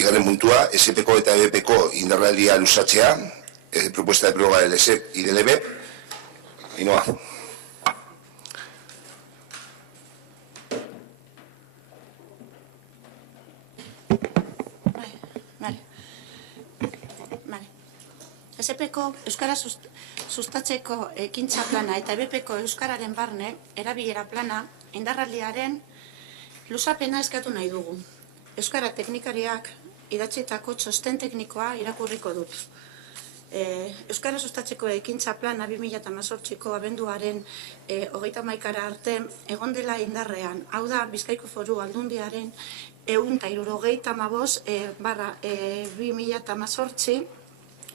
Bigarren puntua, SPko eta EBPko indarraldia luzatzea, propuesta de prórroga del ESEP y del EBEP. Ainhoa. SPko Euskara sustatzeko ekintza plana eta EBPko Euskararen barne erabilera plana indarraldiaren luzapena eskatu nahi dugu. Euskara teknikariak idatzitako txosten teknikoa irakurriko dut. Euskara sustatzeko ekintza plana 2018ko abenduaren 31 arte egon dela indarrean. Hau da, Bizkaiko Foru Aldundiaren 175/2018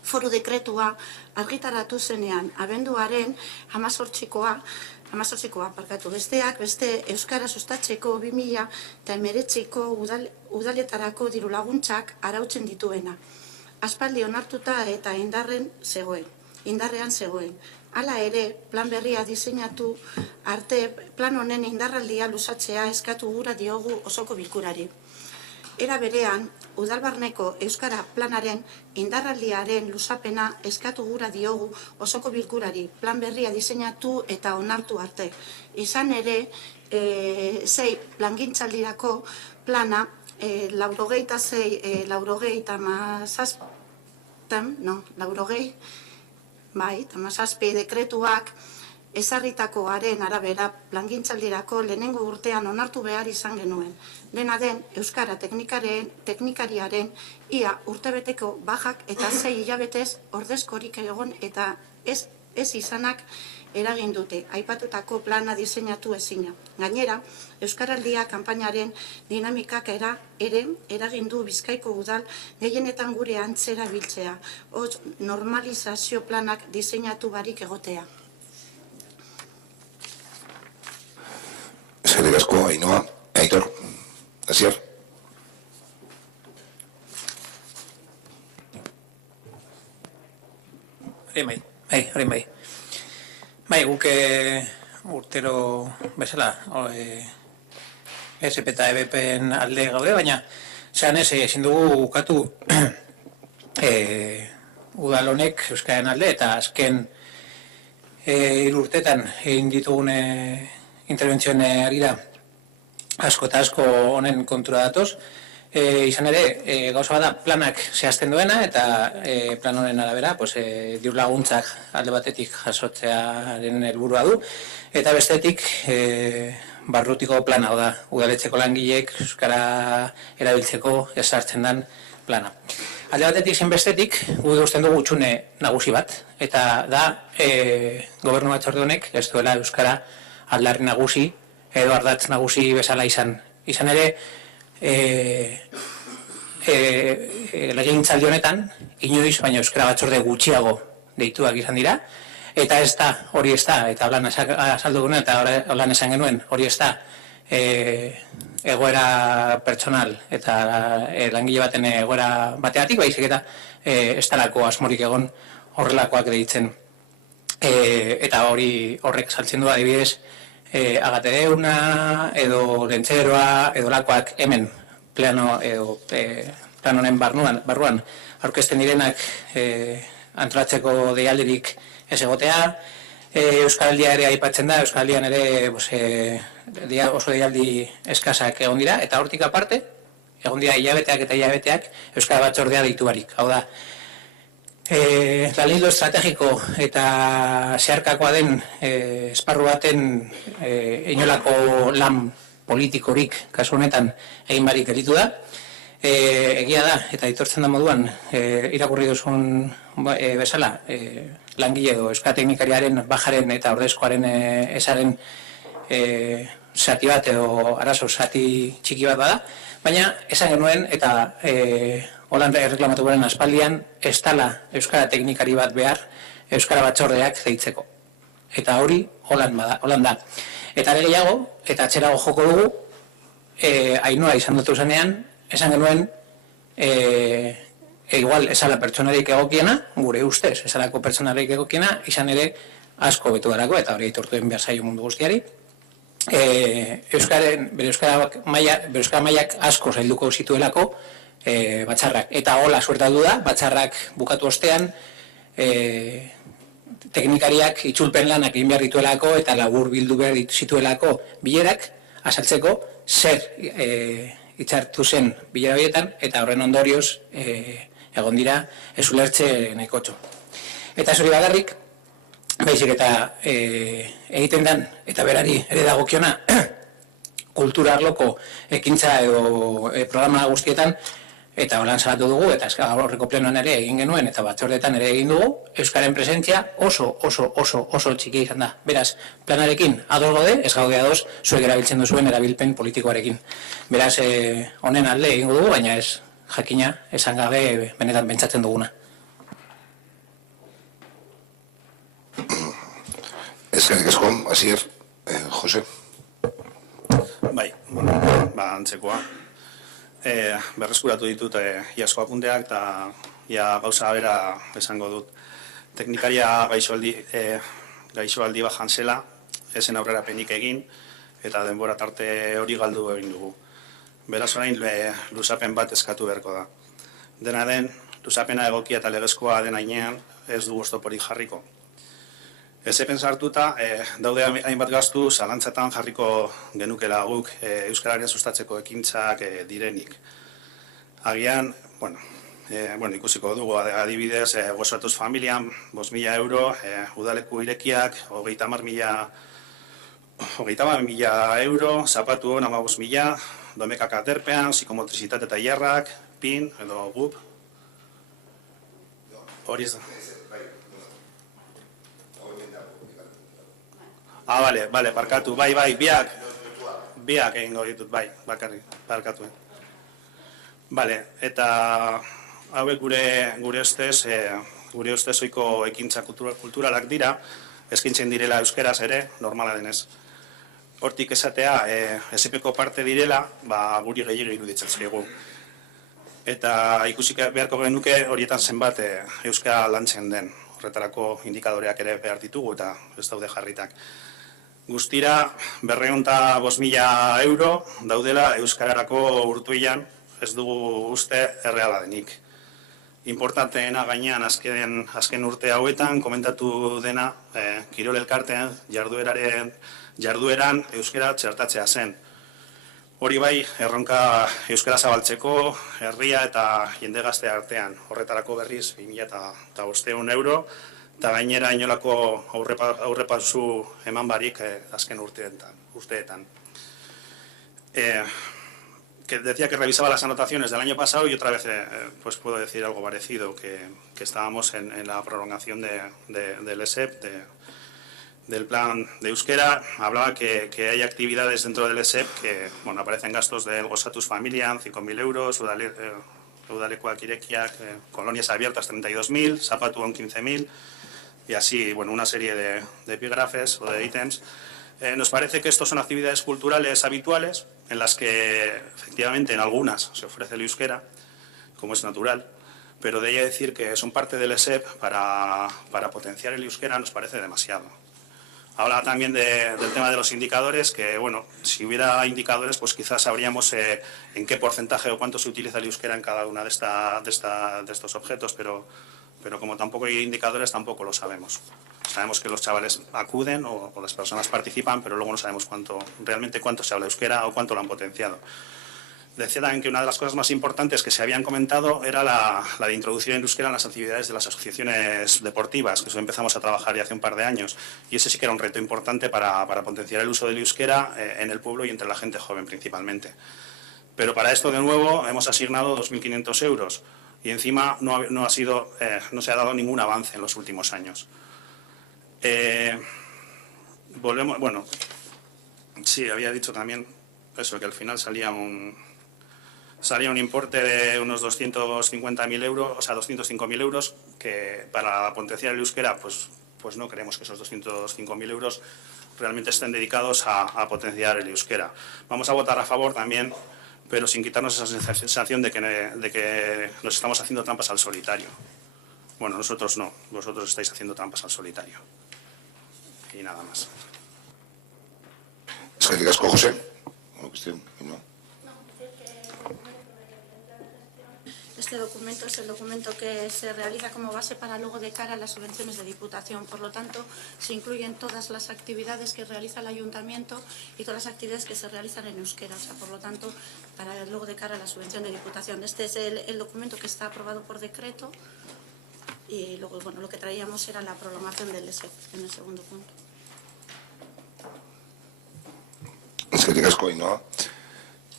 foru dekretua argitaratu zenean, abenduaren 18koa besteak, beste Euskara sustatzeko 2019ko udaletarako diru laguntzak arautzen dituena. Aspaldi onartuta eta indarrean zegoen. Hala ere, plan berria diseinatu arte, plan honen indarraldia luzatzea eskatu gura diogu osoko bilkurari. Era berean, udalbarneko Euskara planaren indarraldiaren luzapena eskatu gura diogu osoko bilkurari, plan berria diseinatu eta onartu arte. Izan ere, 6 plangintzaldirako plana, 87 dekretuak ezarritakoaren arabera plangintzaldirako lehenengo urtean onartu behar izan genuen. Dena den, Euskara teknikariaren ia urtebeteko bajak eta 6 hilabetez ordezkorik egon eta ez izanak eragin dute, aipatutako plana diseinatu ezina. Gainera, Euskaraldia kanpainaren dinamikak ere eragin du Bizkaiko udal gehienetan gure antzera biltzea, hots normalizazio planak diseinatu barik egotea. Eskerrik asko, Ainhoa. Aitor, Asier. Hori bai. Bai, guk urtero bezala SP eta EBPen alde gaude, baina zean ezin dugu ukatu udal honek Euskararen alde eta azken 3 urtetan egin ditugun interbentzioen arira asko eta asko honen kontura datoz. Izan ere, gauza bada planak zehazten duena eta plan honen arabera diru laguntzak alde batetik jasotzearen helburua du eta bestetik barrutiko plana, da, udaletxeko langileek euskara erabiltzeko ezartzen den plana. Alde batetik zen bestetik, guk usten dugu utxune nagusi bat, eta da gobernu batzorde honek ez duela euskara aldarri nagusi edo ardatz nagusi bezala izan. Izan ere, legegintzaldi honetan, inoiz, baina euskara batzorde gutxiago deituak izan dira, eta ez da, hori ez da, eta holan azaldu guen, eta holan esan genuen, hori ez da, egoera pertsonal eta langile baten egoera bateatik, baizik eta ez talako asmorik egon horrelakoak deitzen. Eta horrek saltzen du adibidez, Agatedeuna edo Lentzeroa edo lakoak hemen plano edo plan honen barruan aurkezten direnak antolatzeko deialdirik ez egotea. Euskaraldia ere aipatzen da, Euskaraldian ere oso deialdi eskasak egon dira, eta hortik aparte, egon dira hilabeteak Euskara batzordea deitu barik. Hau da, lanildo estrategiko eta zeharkakoa den esparru baten inolako lan politikorik kasu honetan egin barik gelditu da. Egia da, eta aitortzen da moduan, irakurri duzun bezala, langile edo euskara teknikariaren bajaren eta ordezkoaren esaren zati bat edo arazo zati txiki bat bada, baina esan genuen eta holan erreklamatu garen aspaldian ez dela euskara teknikari bat behar euskara batzordeak deitzeko. Eta hori holan da. Eta ere gehiago, eta atzerago joko dugu, Ainhoa izan dut zenean, esan genuen igual esala pertsonarik egokiena, gure ustez esalako pertsonarik egokiena, izan ere asko betu garako, eta hori aitortuen behar zaio mundu guztiari. Bere euskara mailak asko zailduko zituelako, batzarrak. Eta hola suertatu da, batzarrak bukatu ostean, teknikariak itzulpen lanak egin behar dituelako eta labur bildu behar zituelako bilerak azaltzeko zer hitzartu zen bilera horietan eta horren ondorioz egon dira ez ulertze nahikotxo. Eta ez hori bakarrik, baizik eta egiten den eta berari ere dagokiona kultura arloko ekintza edo programa guztietan eta holan salatu dugu, eta horreko plenoan ere egin genuen, eta batzordetan ere egin dugu, Euskaren presentzia oso txiki izan da. Beraz, planarekin ados gaude, ez gaude ados, zuek erabiltzen duzuen erabilpen politikoarekin. Beraz, honen alde egingo dugu, baina ez jakina, esan gabe benetan pentsatzen duguna. Eskerrik asko, Asier, Jose. Bai, antzekoa. Berreskuratu ditut iasko apunteak eta gauza bera esango dut. Teknikaria gaixoaldi bajan zela, esen aurrera penik egin eta denbora tarte hori galdu egin dugu. Beraz orain luzapen bat eskatu beharko da. Dena den, luzapena egokia eta legezkoa den ainean ez du oztoporik jarriko. Ezepen sartuta, daude hainbat gastu zalantzatan jarriko genukela guk euskararen sustatzeko ekintzak direnik. Agian, ikusiko dugu, adibidez, gozatuz familian, 5.000 euro, udaleku irekiak, 30.000 euro, zapatu hon 15.000, domekak aterpean, psikomotrizitate eta jarrak, pin, edo gup. Hori ez da. Bale, barkatu, bai, biak egingo ditut, bai, barkatu. Bale, eta hauek gure ustez oiko ekintza kulturalak dira, eskintzen direla euskeraz ere, normala denez. Hortik esatea, SPko parte direla, guri gehiago iruditzen zaigu. Eta ikusik beharko genuke horietan zenbat euskara lantzen den. Horretarako indikadoreak ere behar ditugu eta ez daude jarritak. Guztira, 205.000 euro daudela euskararako urtuian, ez dugu uste erreala denik. Importanteena gainean azken urte hauetan komentatu dena Kirol Elkartean jardueran euskara txertatzea zen. Hori bai, erronka euskara zabaltzeko herria eta jende gazte artean. Horretarako berriz 2.500 euro eta gainera inolako aurrepasu eman barik azken urteetan. Decía que revisaba las anotaciones del año pasado y otra vez pues puedo decir algo parecido, que estábamos en la prolongación del ESEP, del plan de euskera. Hablaba que hay actividades dentro del ESEP que aparecen gastos del Gozatus Familian, 5.000 euros, Udalekuak Irekiak, colonias abiertas 32.000, Zapatuon 15.000 y así, una serie de epígrafes o de ítems. Nos parece que estos son actividades culturales habituales en las que efectivamente en algunas se ofrece el euskera, como es natural, pero de ahí a decir que son parte del ESEP para potenciar el euskera nos parece demasiado. Habla también del tema de los indicadores, que si hubiera indicadores pues quizás sabríamos en qué porcentaje o cuánto se utiliza el euskera en cada una de estos objetos, pero como tampoco hay indicadores tampoco lo sabemos. Sabemos que los chavales acuden o las personas participan, pero luego no sabemos realmente cuánto se habla euskera o cuánto lo han potenciado. Decía también que una de las cosas más importantes que se habían comentado era la de introducir el euskera en las actividades de las asociaciones deportivas, que eso empezamos a trabajar ya hace un par de años, y ese sí que era un reto importante para potenciar el uso del euskera en el pueblo y entre la gente joven principalmente. Pero para esto, de nuevo, hemos asignado 2.500 euros y encima no se ha dado ningún avance en los últimos años. Sí, había dicho también eso, que al final salía un importe de unos 250.000 euros, o sea, 205.000 euros, que para potenciar el euskera, pues no creemos que esos 205.000 euros realmente estén dedicados a potenciar el euskera. Vamos a votar a favor también, pero sin quitarnos esa sensación de que nos estamos haciendo trampas al solitario. Bueno, nosotros no, vosotros estáis haciendo trampas al solitario. Y nada más. Eskerrik asko, Jose. Este documento es el documento que se realiza como base para luego de cara a las subvenciones de Diputación. Por lo tanto, se incluyen todas las actividades que realiza el Ayuntamiento y todas las actividades que se realizan en euskera. O sea, por lo tanto, para luego de cara a la subvención de Diputación. Este es el documento que está aprobado por decreto y luego, bueno, lo que traíamos era la prolongación del ESEP en el segundo punto. Eskerrik asko, Ainhoa.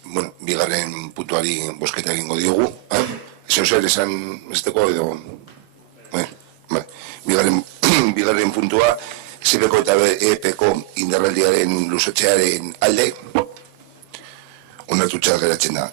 Bueno, bigarren puntuari bozketa egingo diogu. Zer esan esteko edo... Bigarren puntua, SEPeko eta EPeko indarraldiaren luzatzearen alde, onartuta geratzen da.